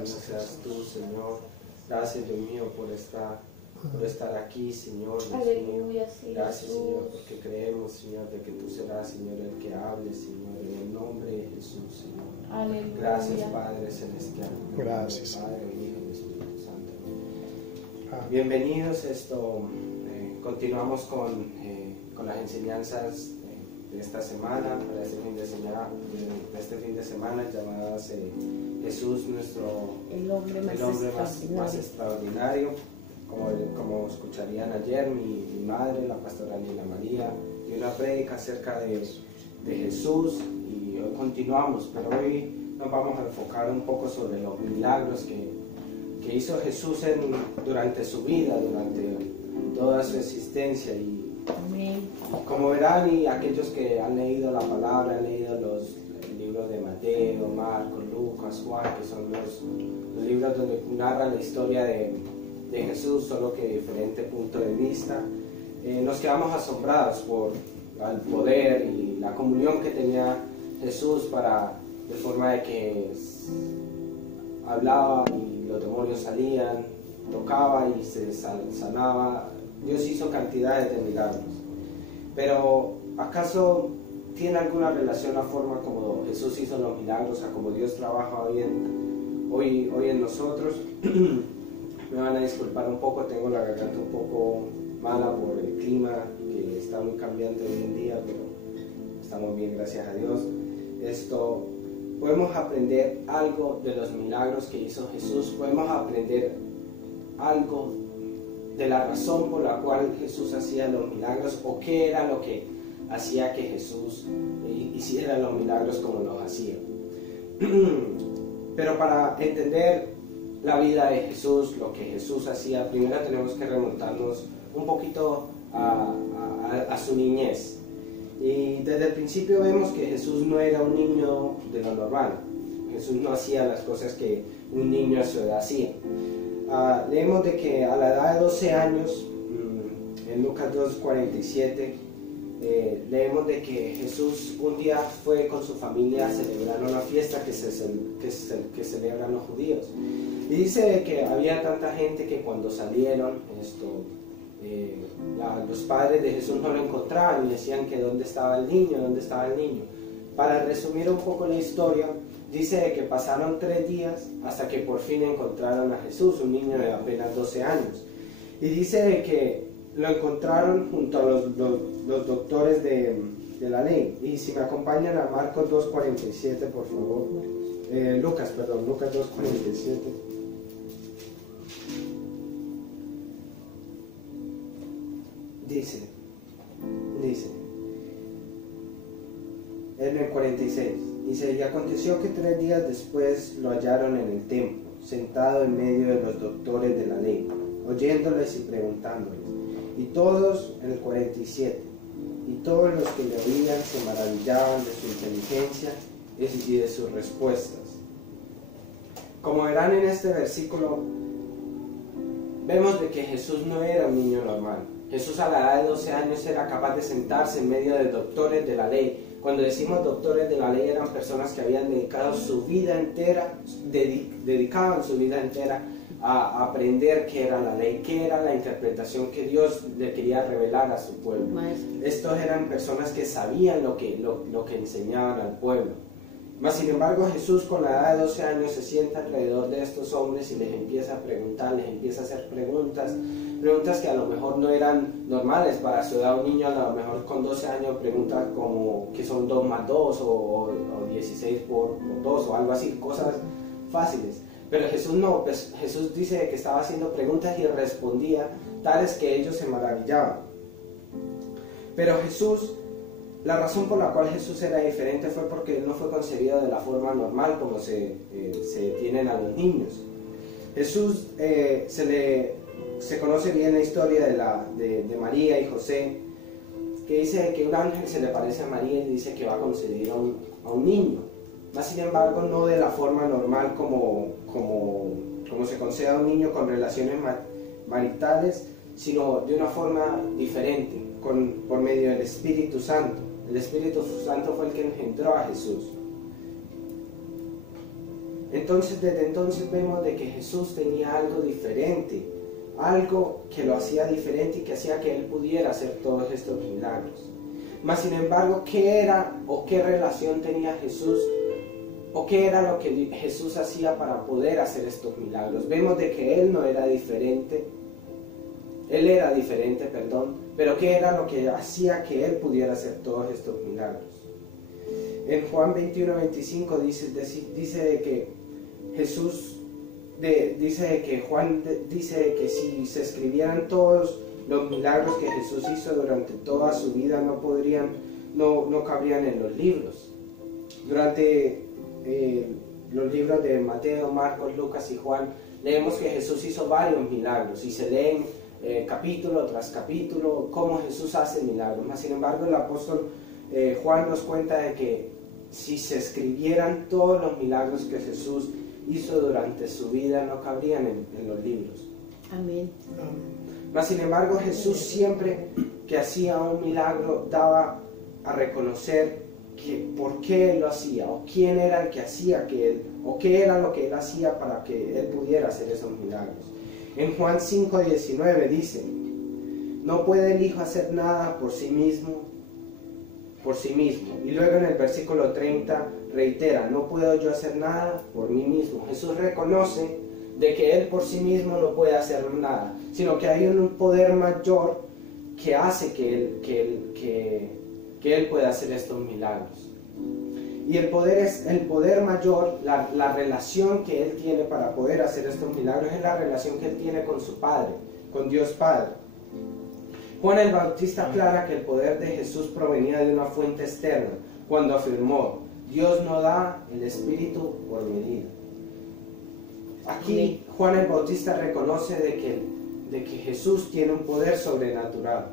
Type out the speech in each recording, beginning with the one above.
Seas tú, Señor. Gracias, Dios mío, por estar aquí, Señor. Aleluya, sí, gracias, Jesús. Señor, porque creemos, Señor, de que tú serás, Señor, el que hable, Señor, en el nombre de Jesús, Señor. Aleluya. Gracias, Padre Celestial. Gracias. Padre, Hijo y Espíritu Santo. Amén. Bienvenidos. Continuamos con las enseñanzas de esta semana, para este fin de semana, llamadas Jesús, el hombre más extraordinario. Como escucharían ayer, mi madre, la pastora Nina María, dio una prédica acerca de Jesús, y hoy continuamos, pero hoy nos vamos a enfocar un poco sobre los milagros que hizo Jesús durante su vida, durante toda su existencia. Y como verán, y aquellos que han leído la palabra, han leído los libros de Mateo, Marcos, Lucas, Juan, que son los libros donde narra la historia de Jesús, solo que de diferente punto de vista, nos quedamos asombrados por el poder y la comunión que tenía Jesús, de forma de que hablaba y los demonios salían, tocaba y se sanaba. Dios hizo cantidades de milagros. Pero ¿acaso tiene alguna relación la forma como Jesús hizo los milagros a como Dios trabaja hoy en nosotros? Me van a disculpar un poco, tengo la garganta un poco mala por el clima que está muy cambiante hoy en día, pero estamos bien, gracias a Dios. Podemos aprender algo de los milagros que hizo Jesús, podemos aprender algo de la razón por la cual Jesús hacía los milagros, o qué era lo que hacía que Jesús hiciera los milagros como los hacía. Pero para entender la vida de Jesús, lo que Jesús hacía, primero tenemos que remontarnos un poquito a su niñez. Y desde el principio vemos que Jesús no era un niño de lo normal. Jesús no hacía las cosas que un niño a su edad hacía. Leemos de que a la edad de 12 años, en Lucas 2:47, leemos de que Jesús un día fue con su familia a celebrar una fiesta que celebran los judíos. Y dice que había tanta gente que cuando salieron, los padres de Jesús no lo encontraban y decían que ¿dónde estaba el niño? ¿Dónde estaba el niño? Para resumir un poco la historia, dice que pasaron 3 días hasta que por fin encontraron a Jesús, un niño de apenas 12 años. Y dice de que lo encontraron junto a los doctores de la ley. Y si me acompañan a Marcos 2:47, por favor. Lucas 2:47. Dice, en el 46, dice: y aconteció que 3 días después lo hallaron en el templo, sentado en medio de los doctores de la ley, oyéndoles y preguntándoles. Y todos, en el 47, y todos los que le oían se maravillaban de su inteligencia y de sus respuestas. Como verán en este versículo, vemos de que Jesús no era un niño normal. Jesús a la edad de 12 años era capaz de sentarse en medio de doctores de la ley. Cuando decimos doctores de la ley, eran personas que habían dedicado su vida entera, dedicaban su vida entera a aprender qué era la ley, qué era la interpretación que Dios le quería revelar a su pueblo. Estos eran personas que sabían lo que enseñaban al pueblo. Mas sin embargo, Jesús con la edad de 12 años se sienta alrededor de estos hombres y les empieza a preguntar, les empieza a hacer preguntas que a lo mejor no eran normales para su edad. Un niño a lo mejor con 12 años pregunta como que son 2 más 2 o 16 por 2 o algo así, cosas fáciles. Pero Jesús no, pues Jesús dice que estaba haciendo preguntas y respondía tales que ellos se maravillaban. Pero Jesús, la razón por la cual Jesús era diferente fue porque él no fue concebido de la forma normal como se tienen a los niños. Jesús se conoce bien la historia de María y José, que dice que un ángel se le aparece a María y dice que va a concebir a un niño. Mas sin embargo, no de la forma normal como se concede a un niño con relaciones maritales, sino de una forma diferente, por medio del Espíritu Santo. El Espíritu Santo fue el que engendró a Jesús. Entonces, desde entonces vemos de que Jesús tenía algo diferente, algo que lo hacía diferente y que hacía que Él pudiera hacer todos estos milagros. Mas, sin embargo, ¿qué era o qué relación tenía Jesús? ¿O qué era lo que Jesús hacía para poder hacer estos milagros? Vemos de que Él no era diferente, Él era diferente, pero ¿qué era lo que hacía que Él pudiera hacer todos estos milagros? En Juan 21:25 dice de que Jesús, dice de que Juan dice de que si se escribieran todos los milagros que Jesús hizo durante toda su vida no cabrían en los libros. Durante los libros de Mateo, Marcos, Lucas y Juan, leemos que Jesús hizo varios milagros y se leen capítulo tras capítulo cómo Jesús hace milagros. Mas, sin embargo, el apóstol Juan nos cuenta de que si se escribieran todos los milagros que Jesús hizo durante su vida, no cabrían en los libros. Amén. Mas, sin embargo, Jesús siempre que hacía un milagro daba a reconocer por qué Él lo hacía, o quién era el que hacía que Él, o qué era lo que Él hacía para que Él pudiera hacer esos milagros. En Juan 5:19 dice: no puede el Hijo hacer nada por sí mismo. Y luego en el versículo 30 reitera: no puedo yo hacer nada por mí mismo. Jesús reconoce de que Él por sí mismo no puede hacer nada, sino que hay un poder mayor que hace que Él pueda hacer estos milagros. Y el poder es el poder mayor, la relación que Él tiene para poder hacer estos milagros es la relación que Él tiene con su Padre, con Dios Padre. Juan el Bautista aclara que el poder de Jesús provenía de una fuente externa, cuando afirmó: Dios no da el Espíritu por medida. Aquí Juan el Bautista reconoce de que Jesús tiene un poder sobrenatural.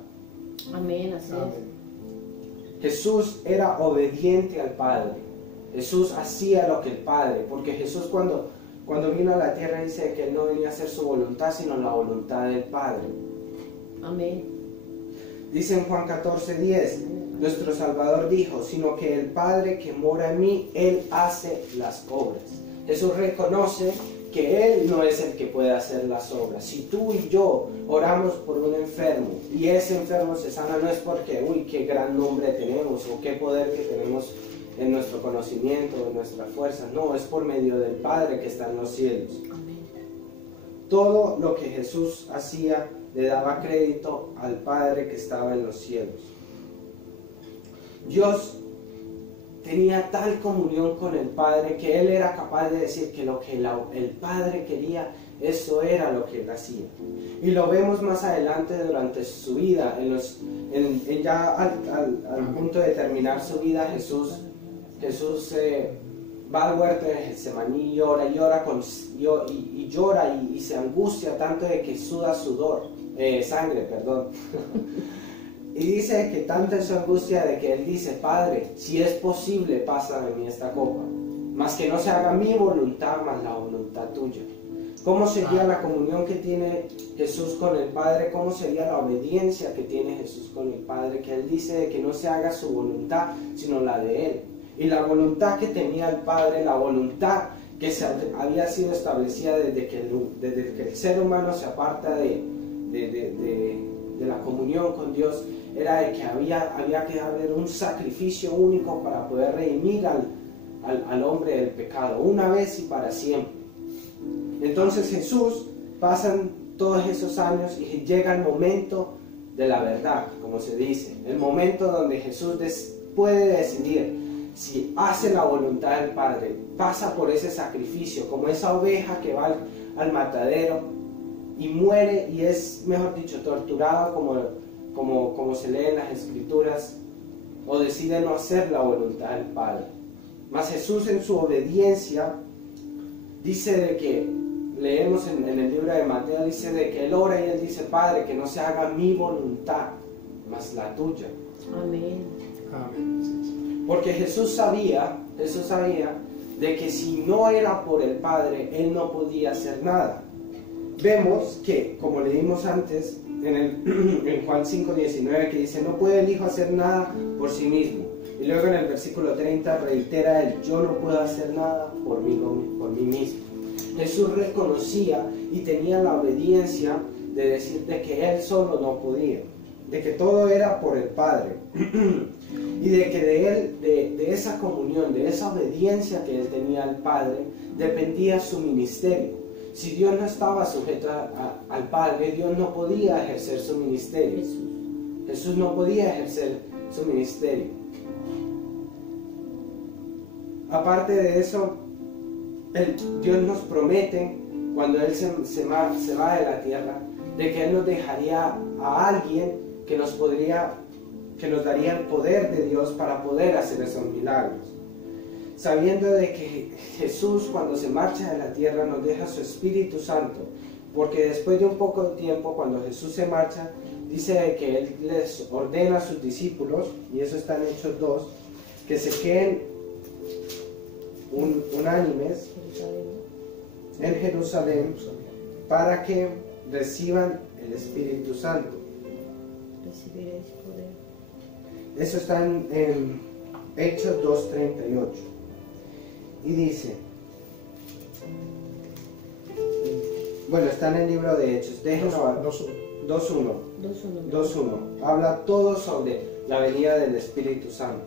Amén, así es. Jesús era obediente al Padre. Jesús hacía lo que el Padre, porque Jesús cuando vino a la tierra dice que Él no venía a hacer su voluntad, sino la voluntad del Padre. Amén. Dice en Juan 14:10, nuestro Salvador dijo: sino que el Padre que mora en mí, Él hace las obras. Jesús reconoce que Él no es el que puede hacer las obras. Si tú y yo oramos por un enfermo y ese enfermo se sana, no es porque, uy, qué gran nombre tenemos o qué poder que tenemos en nuestro conocimiento, en nuestra fuerza. No, es por medio del Padre que está en los cielos. Amén. Todo lo que Jesús hacía le daba crédito al Padre que estaba en los cielos. Dios tenía tal comunión con el Padre que Él era capaz de decir que lo que el Padre quería, eso era lo que Él hacía. Y lo vemos más adelante durante su vida, ya al punto de terminar su vida, Jesús va al huerto de Getsemaní y llora y se angustia tanto de que suda sangre. Y dice que tanta es su angustia de que Él dice: Padre, si es posible, pasa de mí esta copa, mas que no se haga mi voluntad, mas la voluntad tuya. ¿Cómo sería la comunión que tiene Jesús con el Padre? ¿Cómo sería la obediencia que tiene Jesús con el Padre? Que Él dice de que no se haga su voluntad, sino la de Él. Y la voluntad que tenía el Padre, la voluntad que había sido establecida desde que el ser humano se aparta de la comunión con Dios, era de que había que haber un sacrificio único para poder redimir al hombre del pecado, una vez y para siempre. Entonces Jesús, pasan todos esos años y llega el momento de la verdad, como se dice, el momento donde Jesús puede decidir si hace la voluntad del Padre, pasa por ese sacrificio, como esa oveja que va al matadero y muere y es, mejor dicho, torturado como se lee en las Escrituras, o decide no hacer la voluntad del Padre. Mas Jesús, en su obediencia, dice de que, leemos en el libro de Mateo, dice de que Él ora y Él dice: Padre, que no se haga mi voluntad, mas la tuya. Amén. Amén. Porque Jesús sabía de que si no era por el Padre, Él no podía hacer nada. Vemos que, como leímos antes, en Juan 5:19, que dice: no puede el Hijo hacer nada por sí mismo. Y luego en el versículo 30 reitera Él: yo no puedo hacer nada por mí mismo. Jesús reconocía y tenía la obediencia de decir de que Él solo no podía, de que todo era por el Padre, y de que de Él, de esa comunión, de esa obediencia que Él tenía al Padre, dependía su ministerio. Si Dios no estaba sujeto al Padre, Dios no podía ejercer su ministerio. Jesús no podía ejercer su ministerio. Aparte de eso, Dios nos promete, cuando Él se va de la tierra, de que Él nos dejaría a alguien que nos daría el poder de Dios para poder hacer esos milagros. Sabiendo de que Jesús, cuando se marcha de la tierra, nos deja su Espíritu Santo, porque después de un poco de tiempo, cuando Jesús se marcha, dice que Él les ordena a sus discípulos, y eso está en Hechos 2, que se queden unánimes en Jerusalén para que reciban el Espíritu Santo. Recibiréis poder. Eso está en Hechos 2:38. Y dice, bueno, está en el libro de Hechos, déjenlo 2:1. Habla todo sobre la venida del Espíritu Santo.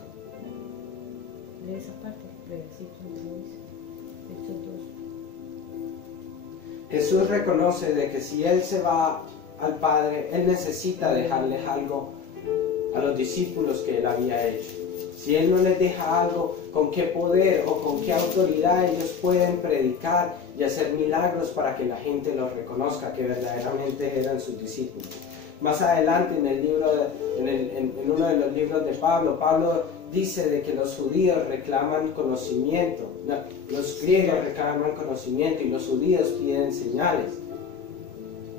De esa parte, Hechos 2. Jesús reconoce de que si Él se va al Padre, Él necesita dejarles algo a los discípulos que Él había hecho. Si Él no les deja algo, ¿con qué poder o con qué autoridad ellos pueden predicar y hacer milagros para que la gente los reconozca que verdaderamente eran sus discípulos? Más adelante en uno de los libros de Pablo dice de que los judíos reclaman conocimiento, los griegos reclaman conocimiento y los judíos piden señales.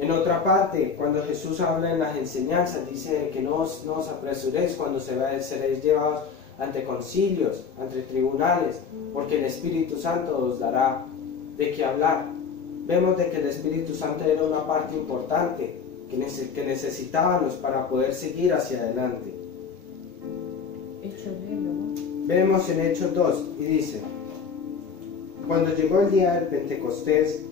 En otra parte, cuando Jesús habla en las enseñanzas, dice que no os apresuréis cuando seréis llevados ante concilios, ante tribunales, porque el Espíritu Santo os dará de qué hablar. Vemos de que el Espíritu Santo era una parte importante que necesitábamos para poder seguir hacia adelante. Vemos en Hechos 2 y dice, cuando llegó el día del Pentecostés,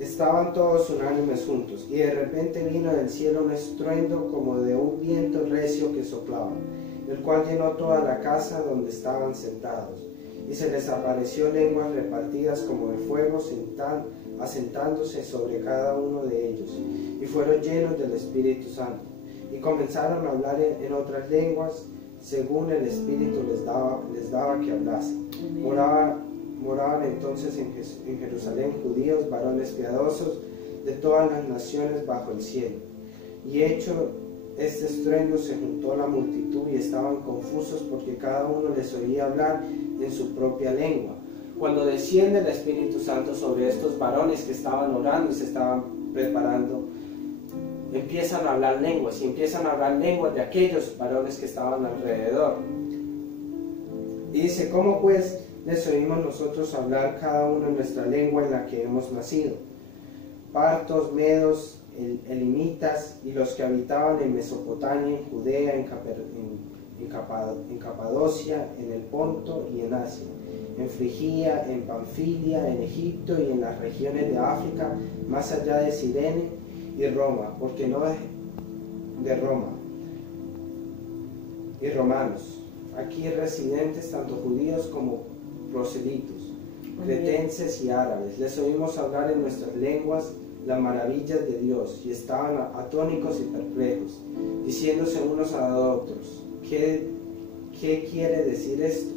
estaban todos unánimes juntos, y de repente vino del cielo un estruendo como de un viento recio que soplaba, el cual llenó toda la casa donde estaban sentados, y se les apareció lenguas repartidas como de fuego, asentándose sobre cada uno de ellos, y fueron llenos del Espíritu Santo, y comenzaron a hablar en otras lenguas, según el Espíritu les daba que hablasen. Moraban entonces en Jerusalén judíos, varones piadosos de todas las naciones bajo el cielo. Y hecho este estruendo, se juntó la multitud y estaban confusos porque cada uno les oía hablar en su propia lengua. Cuando desciende el Espíritu Santo sobre estos varones que estaban orando y se estaban preparando, empiezan a hablar lenguas, y empiezan a hablar lenguas de aquellos varones que estaban alrededor. Y dice, ¿cómo pues les oímos nosotros hablar cada uno en nuestra lengua en la que hemos nacido? Partos, medos, elimitas y los que habitaban en Mesopotamia, en Judea, en Capadocia, en el Ponto y en Asia, en Frigia, en Panfilia, en Egipto y en las regiones de África, más allá de Cirene y Roma, porque no es de Roma, y romanos, aquí residentes tanto judíos como proselitos, cretenses y árabes. Les oímos hablar en nuestras lenguas las maravillas de Dios, y estaban atónicos y perplejos, diciéndose unos a otros, ¿qué quiere decir esto?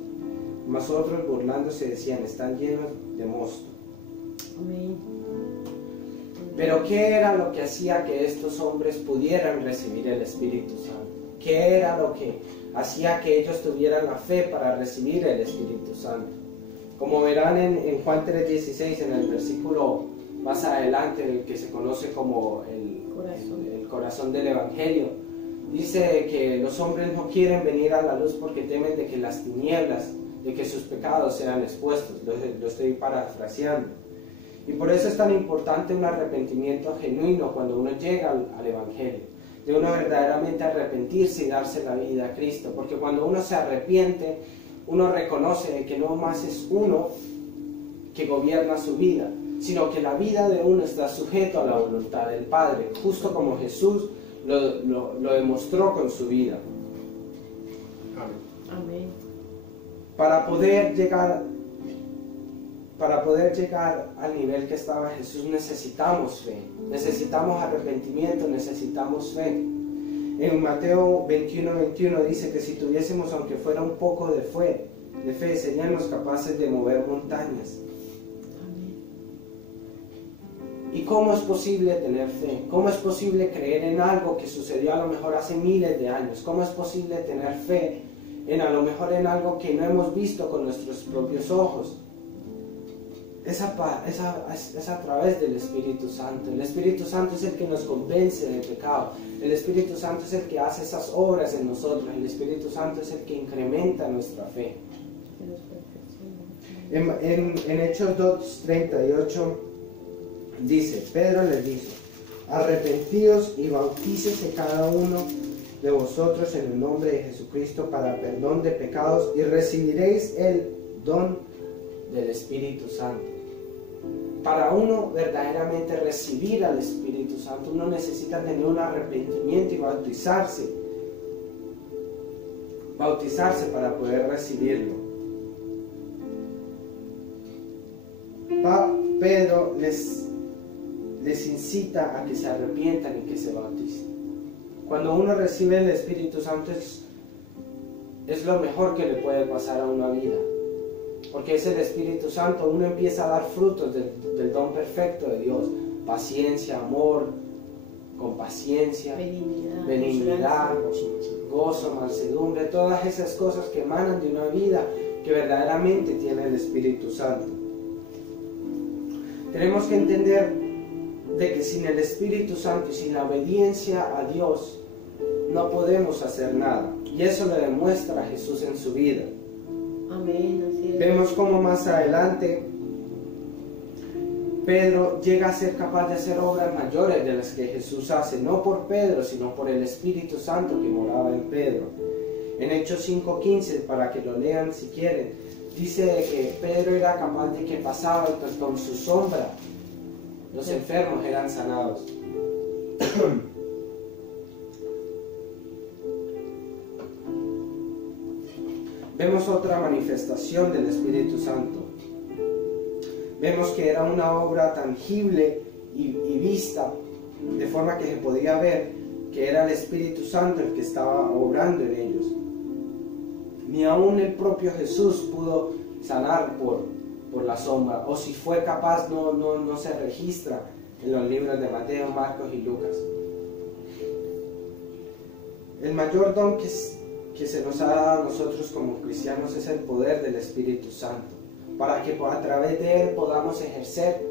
Mas otros burlándose decían, están llenos de mosto. Amén. Pero ¿qué era lo que hacía que estos hombres pudieran recibir el Espíritu Santo? ¿Qué era lo que hacía que ellos tuvieran la fe para recibir el Espíritu Santo? Como verán en Juan 3:16, en el versículo más adelante, el que se conoce como el corazón del Evangelio, dice que los hombres no quieren venir a la luz porque temen de que las tinieblas, de que sus pecados sean expuestos. Lo estoy parafraseando. Y por eso es tan importante un arrepentimiento genuino cuando uno llega al Evangelio, de uno verdaderamente arrepentirse y darse la vida a Cristo, porque cuando uno se arrepiente, uno reconoce que no más es uno que gobierna su vida, sino que la vida de uno está sujeto a la voluntad del Padre, justo como Jesús lo demostró con su vida. Amén. Amén. Para poder llegar al nivel que estaba Jesús necesitamos fe, necesitamos arrepentimiento, necesitamos fe. En Mateo 21:21 dice que si tuviésemos aunque fuera un poco de fe, seríamos capaces de mover montañas. Amén. ¿Y cómo es posible tener fe? ¿Cómo es posible creer en algo que sucedió a lo mejor hace miles de años? ¿Cómo es posible tener fe a lo mejor en algo que no hemos visto con nuestros propios ojos? Es a través del Espíritu Santo. El Espíritu Santo es el que nos convence del pecado. El Espíritu Santo es el que hace esas obras en nosotros. El Espíritu Santo es el que incrementa nuestra fe. Que nos perfeccione. En Hechos 2:38 dice, Pedro les dijo, arrepentíos y bautícese cada uno de vosotros en el nombre de Jesucristo para perdón de pecados y recibiréis el don del Espíritu Santo. Para uno verdaderamente recibir al Espíritu Santo, uno necesita tener un arrepentimiento y bautizarse para poder recibirlo. Pedro les incita a que se arrepientan y que se bauticen. Cuando uno recibe el Espíritu Santo es lo mejor que le puede pasar a una vida, porque es el Espíritu Santo. Uno empieza a dar frutos del don perfecto de Dios: paciencia, amor, compaciencia, benignidad, gozo, mansedumbre, todas esas cosas que emanan de una vida que verdaderamente tiene el Espíritu Santo. Tenemos que entender de que sin el Espíritu Santo y sin la obediencia a Dios no podemos hacer nada, y eso lo demuestra Jesús en su vida. Amén, así es. Vemos cómo más adelante Pedro llega a ser capaz de hacer obras mayores de las que Jesús hace, no por Pedro, sino por el Espíritu Santo que moraba en Pedro. En Hechos 5:15, para que lo lean si quieren, dice que Pedro era capaz de que pasaba y pues con su sombra los enfermos eran sanados. Vemos otra manifestación del Espíritu Santo. Vemos que era una obra tangible y vista, de forma que se podía ver que era el Espíritu Santo el que estaba obrando en ellos. Ni aún el propio Jesús pudo sanar por la sombra, o si fue capaz no se registra en los libros de Mateo, Marcos y Lucas. El mayor don que se nos ha dado a nosotros como cristianos es el poder del Espíritu Santo, para que a través de él podamos ejercer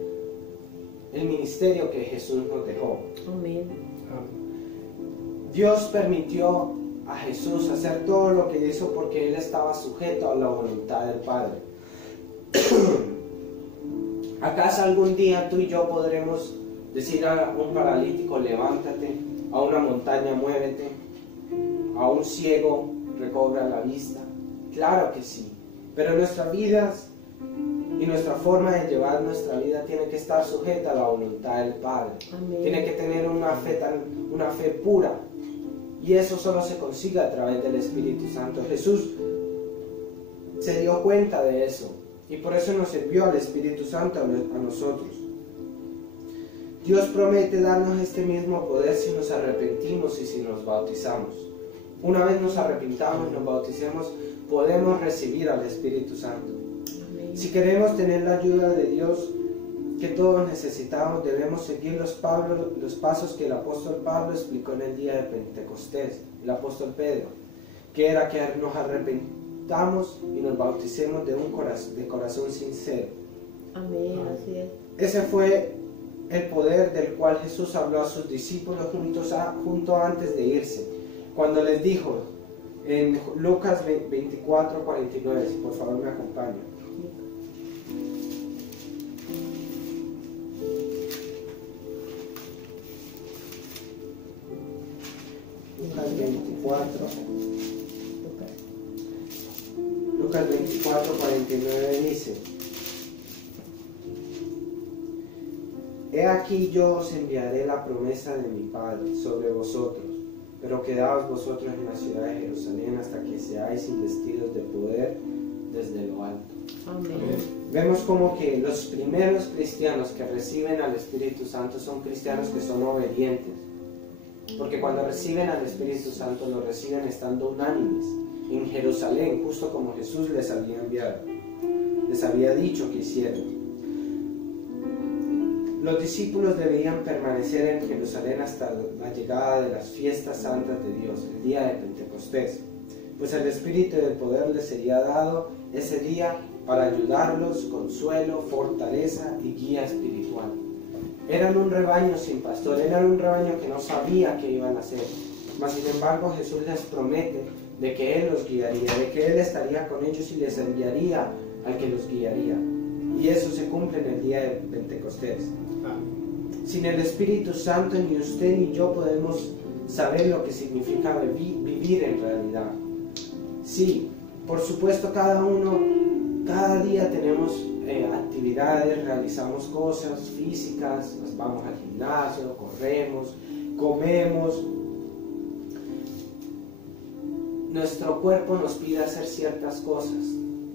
el ministerio que Jesús nos dejó. Amén. Dios permitió a Jesús hacer todo lo que hizo porque él estaba sujeto a la voluntad del Padre. ¿Acaso algún día tú y yo podremos decir a un paralítico levántate, a una montaña muévete, a un ciego recobra la vista? Claro que sí, pero nuestras vidas y nuestra forma de llevar nuestra vida tiene que estar sujeta a la voluntad del Padre. Amén. Tiene que tener una fe pura, y eso solo se consigue a través del Espíritu Santo. Jesús se dio cuenta de eso y por eso nos envió al Espíritu Santo a nosotros. Dios promete darnos este mismo poder si nos arrepentimos y si nos bautizamos. Una vez nos arrepintamos y nos bauticemos, podemos recibir al Espíritu Santo. Amén. Si queremos tener la ayuda de Dios que todos necesitamos, debemos seguir los pasos que el apóstol Pablo explicó en el día de Pentecostés, el apóstol Pedro, que era que nos arrepentamos y nos bauticemos de corazón sincero. Amén, así es. Ese fue el poder del cual Jesús habló a sus discípulos junto antes de irse, cuando les dijo en Lucas 24:49, si por favor me acompañan. Lucas 24:49 dice: He aquí yo os enviaré la promesa de mi Padre sobre vosotros, pero quedaos vosotros en la ciudad de Jerusalén hasta que seáis investidos de poder desde lo alto. Amén. Vemos como que los primeros cristianos que reciben al Espíritu Santo son cristianos que son obedientes, porque cuando reciben al Espíritu Santo lo reciben estando unánimes en Jerusalén, justo como Jesús les había enviado, les había dicho que hicieran. Los discípulos debían permanecer en Jerusalén hasta la llegada de las fiestas santas de Dios, el día de Pentecostés, pues el Espíritu del poder les sería dado ese día para ayudarlos, consuelo, fortaleza y guía espiritual. Eran un rebaño sin pastor, eran un rebaño que no sabía qué iban a hacer, mas sin embargo Jesús les promete de que Él los guiaría, de que Él estaría con ellos y les enviaría al que los guiaría. Y eso se cumple en el día de Pentecostés. Sin el Espíritu Santo ni usted ni yo podemos saber lo que significa vivir en realidad. Sí, por supuesto cada día tenemos actividades, realizamos cosas físicas, nos vamos al gimnasio, corremos, comemos. Nuestro cuerpo nos pide hacer ciertas cosas.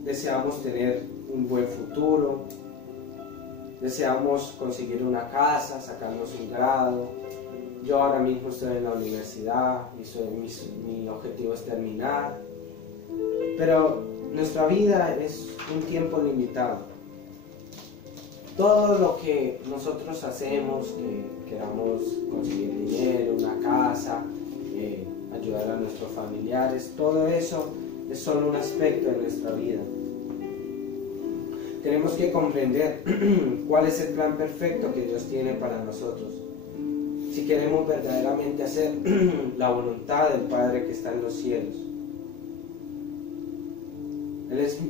Deseamos tener un buen futuro, deseamos conseguir una casa, sacarnos un grado. Yo ahora mismo estoy en la universidad y mi objetivo es terminar. Pero nuestra vida es un tiempo limitado. Todo lo que nosotros hacemos, que queramos conseguir dinero, una casa, ayudar a nuestros familiares, todo eso es solo un aspecto de nuestra vida. Tenemos que comprender cuál es el plan perfecto que Dios tiene para nosotros. Si queremos verdaderamente hacer la voluntad del Padre que está en los cielos.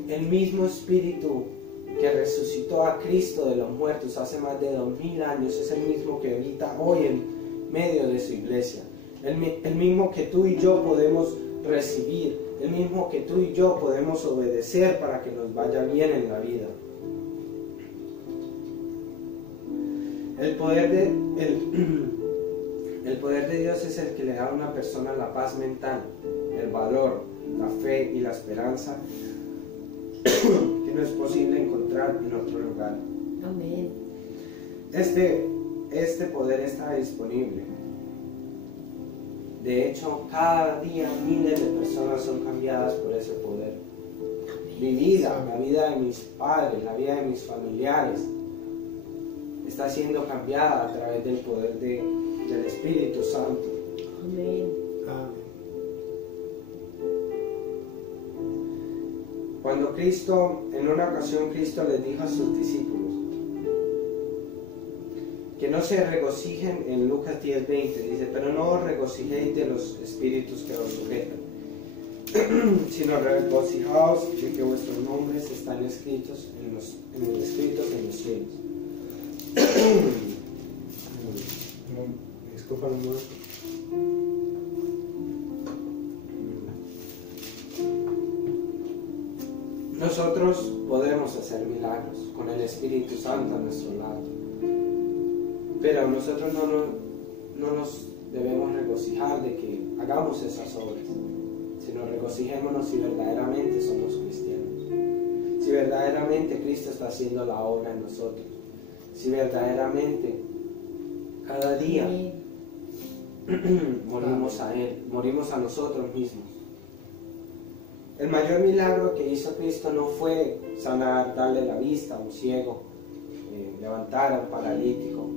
El mismo Espíritu que resucitó a Cristo de los muertos hace más de 2000 años es el mismo que habita hoy en medio de su iglesia. El mismo que tú y yo podemos recibir, el mismo que tú y yo podemos obedecer para que nos vaya bien en la vida. El poder de Dios es el que le da a una persona la paz mental, el valor, la fe y la esperanza que no es posible encontrar en otro lugar. Amén. Este poder está disponible. De hecho, cada día miles de personas son cambiadas por ese poder. Mi vida, la vida de mis padres, la vida de mis familiares, está siendo cambiada a través del poder del Espíritu Santo. Amén. Amén. Cuando en una ocasión Cristo les dijo a sus discípulos que no se regocijen, en Lucas 10:20 dice, pero no os regocijéis de los espíritus que os sujetan, sino regocijaos de que vuestros nombres están escritos en los cielos. Disculpa, amor. Nosotros podemos hacer milagros con el Espíritu Santo a nuestro lado, pero nosotros no nos debemos regocijar de que hagamos esas obras, sino regocijémonos si verdaderamente somos cristianos, si verdaderamente Cristo está haciendo la obra en nosotros, si verdaderamente cada día morimos a Él, morimos a nosotros mismos. El mayor milagro que hizo Cristo no fue sanar, darle la vista a un ciego, levantar a un paralítico,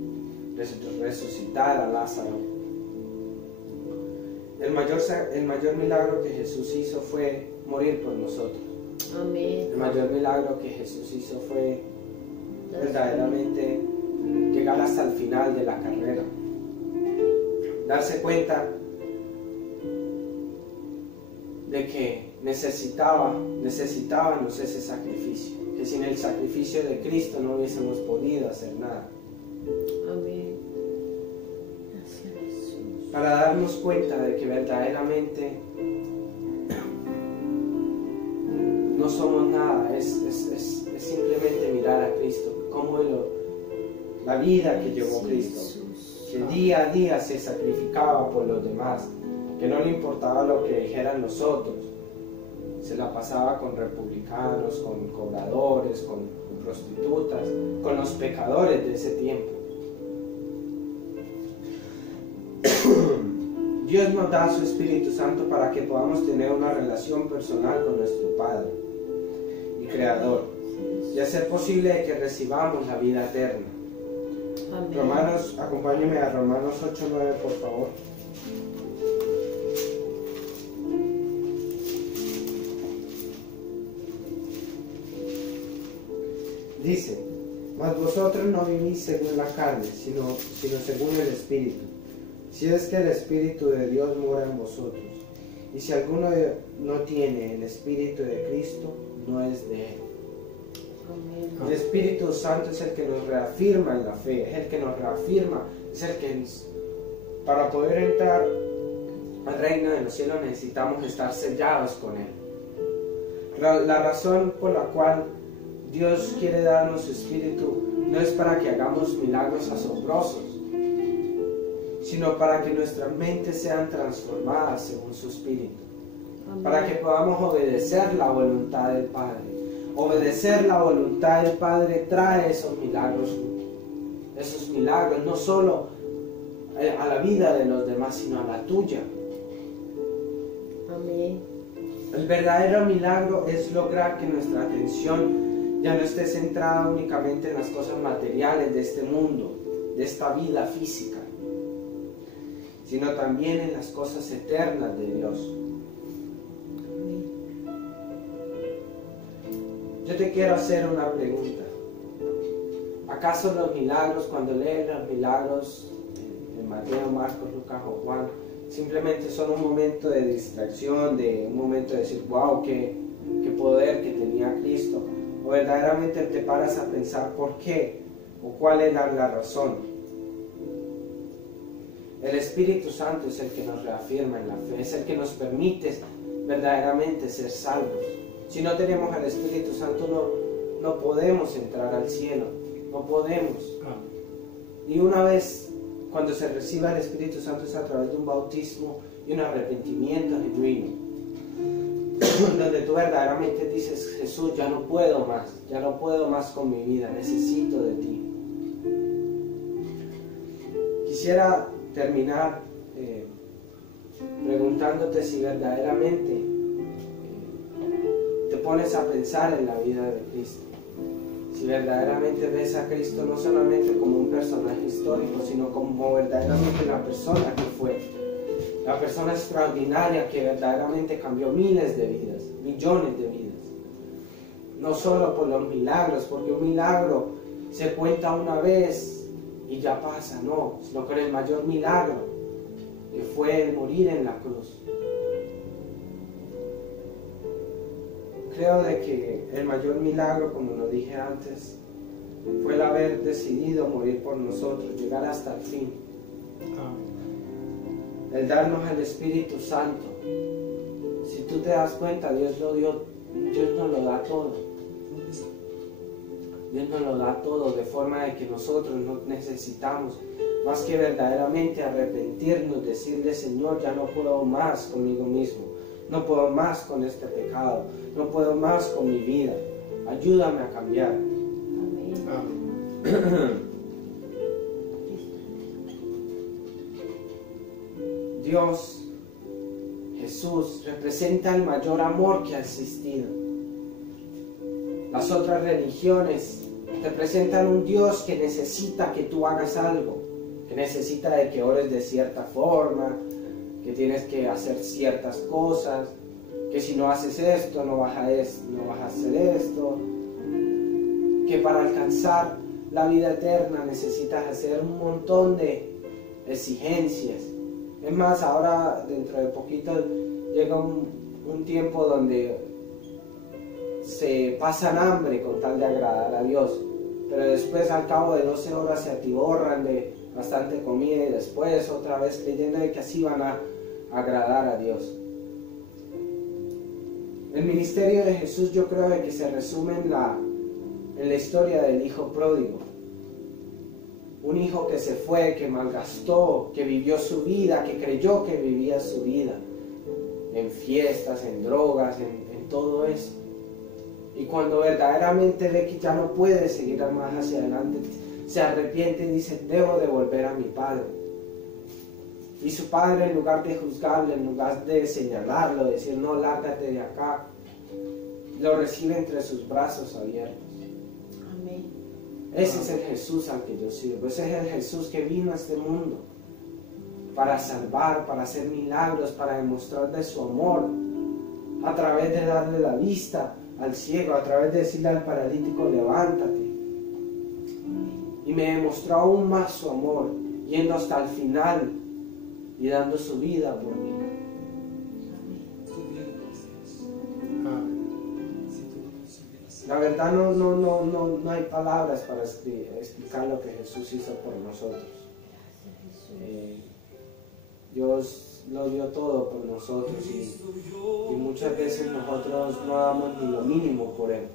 resucitar a Lázaro. El mayor milagro que Jesús hizo fue morir por nosotros. Amén. El mayor milagro que Jesús hizo fue verdaderamente llegar hasta el final de la carrera. Darse cuenta de que necesitábamos ese sacrificio, que sin el sacrificio de Cristo no hubiésemos podido hacer nada. Amén. Gracias, Jesús. Para darnos cuenta de que verdaderamente no somos nada, es simplemente mirar a Cristo, cómo Él la vida que llevó Cristo, que día a día se sacrificaba por los demás, que no le importaba lo que dijeran los otros, se la pasaba con republicanos, con cobradores, con prostitutas, con los pecadores de ese tiempo. Dios nos da su Espíritu Santo para que podamos tener una relación personal con nuestro Padre y Creador, y hacer posible que recibamos la vida eterna. Amén. Romanos, acompáñenme a Romanos 8:9, por favor. Dice: mas vosotros no vivís según la carne, sino según el Espíritu, si es que el Espíritu de Dios mora en vosotros. Y si alguno no tiene el Espíritu de Cristo, no es de él. Amén. El Espíritu Santo es el que nos reafirma en la fe, es el que nos reafirma, es el que para poder entrar al reino de los cielos necesitamos estar sellados con él. La razón por la cual Dios quiere darnos su Espíritu no es para que hagamos milagros asombrosos, sino para que nuestras mentes sean transformadas según su Espíritu, Amén. para que podamos obedecer la voluntad del Padre. Obedecer la voluntad del Padre trae esos milagros no solo a la vida de los demás, sino a la tuya. Amén. El verdadero milagro es lograr que nuestra atención ya no esté centrada únicamente en las cosas materiales de este mundo, de esta vida física, sino también en las cosas eternas de Dios. Yo te quiero hacer una pregunta. ¿Acaso los milagros, cuando lees los milagros en Mateo, Marcos, Lucas o Juan, simplemente son un momento de distracción, de un momento de decir, wow, qué poder que tenía Cristo? ¿O verdaderamente te paras a pensar por qué o cuál era la razón? El Espíritu Santo es el que nos reafirma en la fe, es el que nos permite verdaderamente ser salvos. Si no tenemos al Espíritu Santo no podemos entrar al cielo, no podemos. Y una vez cuando se reciba el Espíritu Santo es a través de un bautismo y un arrepentimiento genuino, donde tú verdaderamente dices, Jesús, ya no puedo más con mi vida, necesito de ti. Quisiera terminar preguntándote si verdaderamente te pones a pensar en la vida de Cristo, si verdaderamente ves a Cristo no solamente como un personaje histórico, sino como verdaderamente la persona que fue, la persona extraordinaria que verdaderamente cambió miles de vidas, millones de vidas. No solo por los milagros, porque un milagro se cuenta una vez y ya pasa, no, sino con el mayor milagro, que fue el morir en la cruz. Creo de que el mayor milagro, como lo dije antes, fue el haber decidido morir por nosotros, llegar hasta el fin. El darnos el Espíritu Santo. Si tú te das cuenta, Dios nos lo da todo. Dios nos lo da todo, de forma de que nosotros no necesitamos más que verdaderamente arrepentirnos, decirle, Señor, ya no puedo más conmigo mismo, no puedo más con este pecado, no puedo más con mi vida, ayúdame a cambiar. Amén. Dios, Jesús, representa el mayor amor que ha existido. Las otras religiones representan un Dios que necesita que tú hagas algo, que necesita de que ores de cierta forma, que tienes que hacer ciertas cosas, que si no haces esto, no vas a hacer esto, que para alcanzar la vida eterna necesitas hacer un montón de exigencias. Es más, ahora dentro de poquito llega un tiempo donde se pasan hambre con tal de agradar a Dios, pero después al cabo de 12 horas se atiborran de bastante comida y después otra vez creyendo de que así van a agradar a Dios. El ministerio de Jesús yo creo de que se resume en la historia del hijo pródigo. Un hijo que se fue, que malgastó, que vivió su vida, que creyó que vivía su vida. En fiestas, en drogas, en todo eso. Y cuando verdaderamente ve que ya no puede seguir más hacia adelante, se arrepiente y dice, debo de volver a mi padre. Y su padre, en lugar de juzgarle, en lugar de señalarlo, decir, no, lárgate de acá, lo recibe entre sus brazos abiertos. Amén. Ese es el Jesús al que yo sirvo. Ese es el Jesús que vino a este mundo para salvar, para hacer milagros, para demostrar de su amor, a través de darle la vista al ciego, a través de decirle al paralítico, levántate. Y me demostró aún más su amor, yendo hasta el final y dando su vida por mí. La verdad no hay palabras para explicar lo que Jesús hizo por nosotros. Dios lo dio todo por nosotros y muchas veces nosotros no damos ni lo mínimo por Él.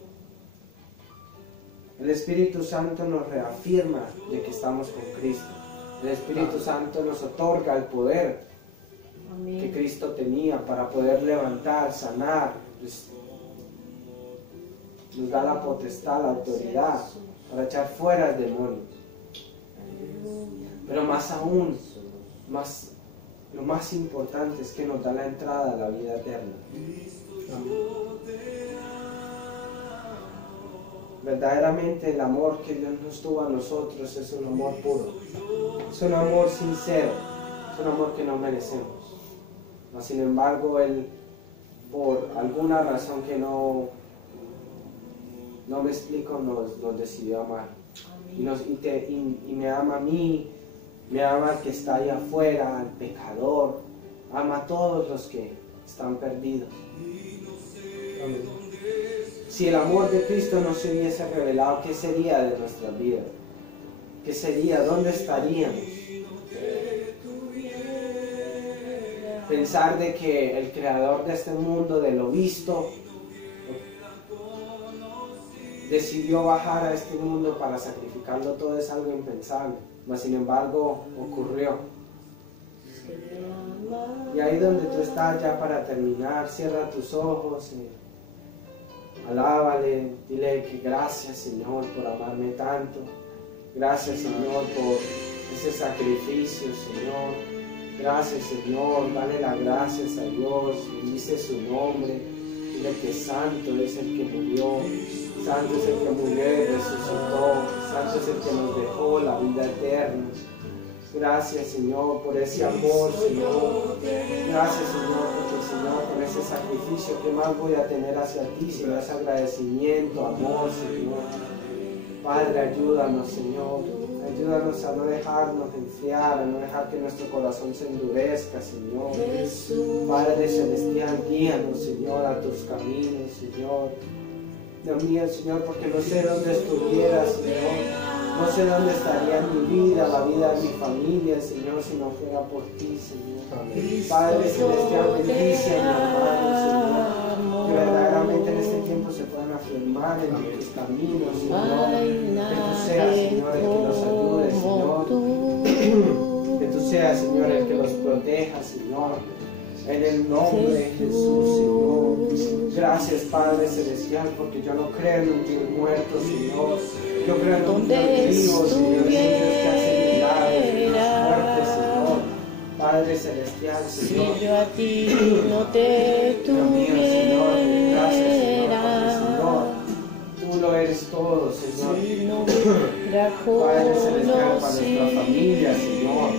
El Espíritu Santo nos reafirma de que estamos con Cristo. El Espíritu Santo nos otorga el poder que Cristo tenía para poder levantar, sanar. Nos da la potestad, la autoridad para echar fuera el demonio. Pero más aún, lo más importante es que nos da la entrada a la vida eterna. Verdaderamente el amor que Dios nos tuvo a nosotros es un amor puro, es un amor sincero, es un amor que no merecemos. Mas, sin embargo, Él, por alguna razón que no me explico, nos decidió amar. Y me ama a mí, me ama al que está allá afuera, al pecador, ama a todos los que están perdidos. Amén. Si el amor de Cristo no se hubiese revelado, ¿qué sería de nuestras vidas? ¿Qué sería? ¿Dónde estaríamos? Pensar de que el creador de este mundo, de lo visto, decidió bajar a este mundo para sacrificarlo todo es algo impensable, mas sin embargo ocurrió. Y ahí donde tú estás, ya para terminar, cierra tus ojos, alábale, dile que gracias, Señor, por amarme tanto, gracias, Señor, por ese sacrificio, Señor, gracias, Señor, dale las gracias a Dios, bendice su nombre, dile que santo es el que murió, santo es el que murió y resucitó, santo es el que nos dejó la vida eterna. Gracias, Señor, por ese amor, Señor. Gracias, Señor, porque, Señor, con ese sacrificio, ¿qué más voy a tener hacia ti? Sino ese agradecimiento, amor, Señor. Padre, ayúdanos, Señor. Ayúdanos a no dejarnos enfriar, a no dejar que nuestro corazón se endurezca, Señor. Padre Celestial, guíanos, Señor, a tus caminos, Señor. Dios mío, Señor, porque no sé dónde estuviera, Señor. No sé dónde estaría mi vida, la vida de mi familia, Señor, si no fuera por ti, Señor. Amén. Padre Celestial, bendice a mi hermano, Señor. Que verdaderamente en este tiempo se puedan afirmar en tus caminos, Señor. Que tú seas, Señor, el que los ayude, Señor. Que tú seas, Señor, el que los proteja, Señor. En el nombre de Jesús, Señor. Gracias, Padre Celestial, porque yo no creo en un Dios muerto, Señor. Yo creo en un Dios vivo, Señor. Un Dios que hace milagros, fuerte, Señor. Padre Celestial, Señor. Si yo a ti no te tuviera, gracias, Señor, porque, Señor, tú lo eres todo, Señor. Padre Celestial, para nuestra familia, Señor.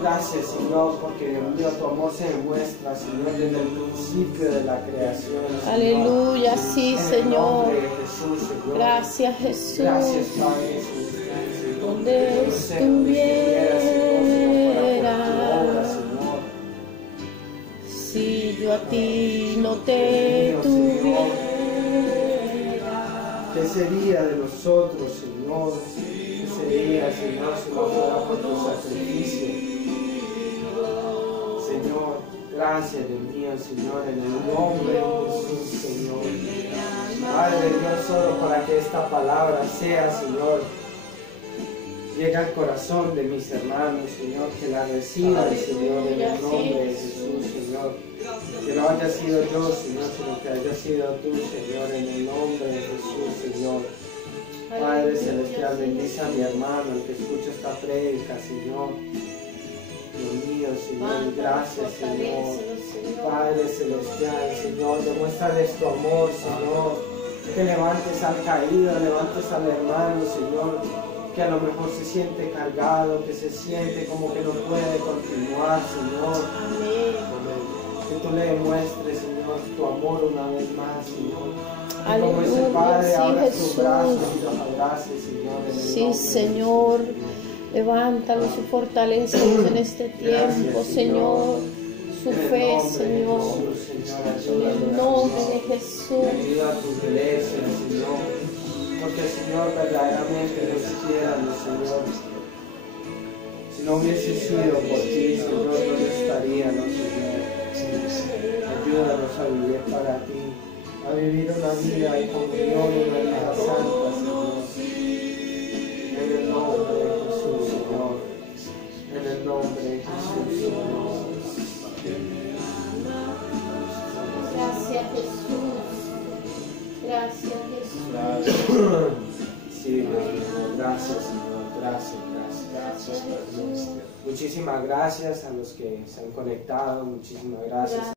Gracias, Señor, porque Dios mío, tu amor se demuestra, Señor, desde el principio de la creación, Señor. Aleluya, sí, En el Señor. nombre de Jesús, Señor. Gracias, Jesús. Gracias, Padre Celestial, Señor. Donde Yo no sé dónde estuviera, Señor, si no fuera por tu obra, Señor. si yo a ti no te tuviera. ¿Qué sería de nosotros, Señor? ¿Qué sería, Señor, si no fuera por tu sacrificio? Señor, gracias, Dios mío, Señor, en el nombre de Jesús, Señor. Padre Dios, solo para que esta palabra sea, Señor, llega al corazón de mis hermanos, Señor, que la reciban, Señor, en el nombre de Jesús, Señor. Que no haya sido yo, Señor, sino que haya sido tú, Señor, en el nombre de Jesús, Señor. Padre Celestial, bendice a mi hermano, el que escucha esta prédica, Señor. Dios mío, Señor, gracias, Señor. Padre Celestial, Señor, demuéstrales tu amor, Señor. Que levantes al caído, levantes al hermano, Señor, que a lo mejor se siente cargado, que se siente como que no puede continuar, Señor. Que tú le demuestres, Señor, tu amor una vez más, Señor. Y como ese Padre, abra tus brazos y los abraces, Señor. En el Sí, Señor. Levántalos y fortalecelos en este tiempo, Señor. Su fe, Señor. En el nombre de Jesús. Ayuda a tu iglesia, Señor. Porque, Señor, verdaderamente nos quisiéramos, Señor. Si no hubiese sido por ti, Señor, no estaríamos, Señor. Ayúdanos a vivir para ti, a vivir una vida de comunión, una vida santa, Señor. En el nombre de Jesús, Señor. En el nombre de Jesús, Señor. Gracias, Jesús. Gracias, Jesús. Sí, gracias, Señor. Gracias. Muchísimas gracias a los que se han conectado. Muchísimas gracias.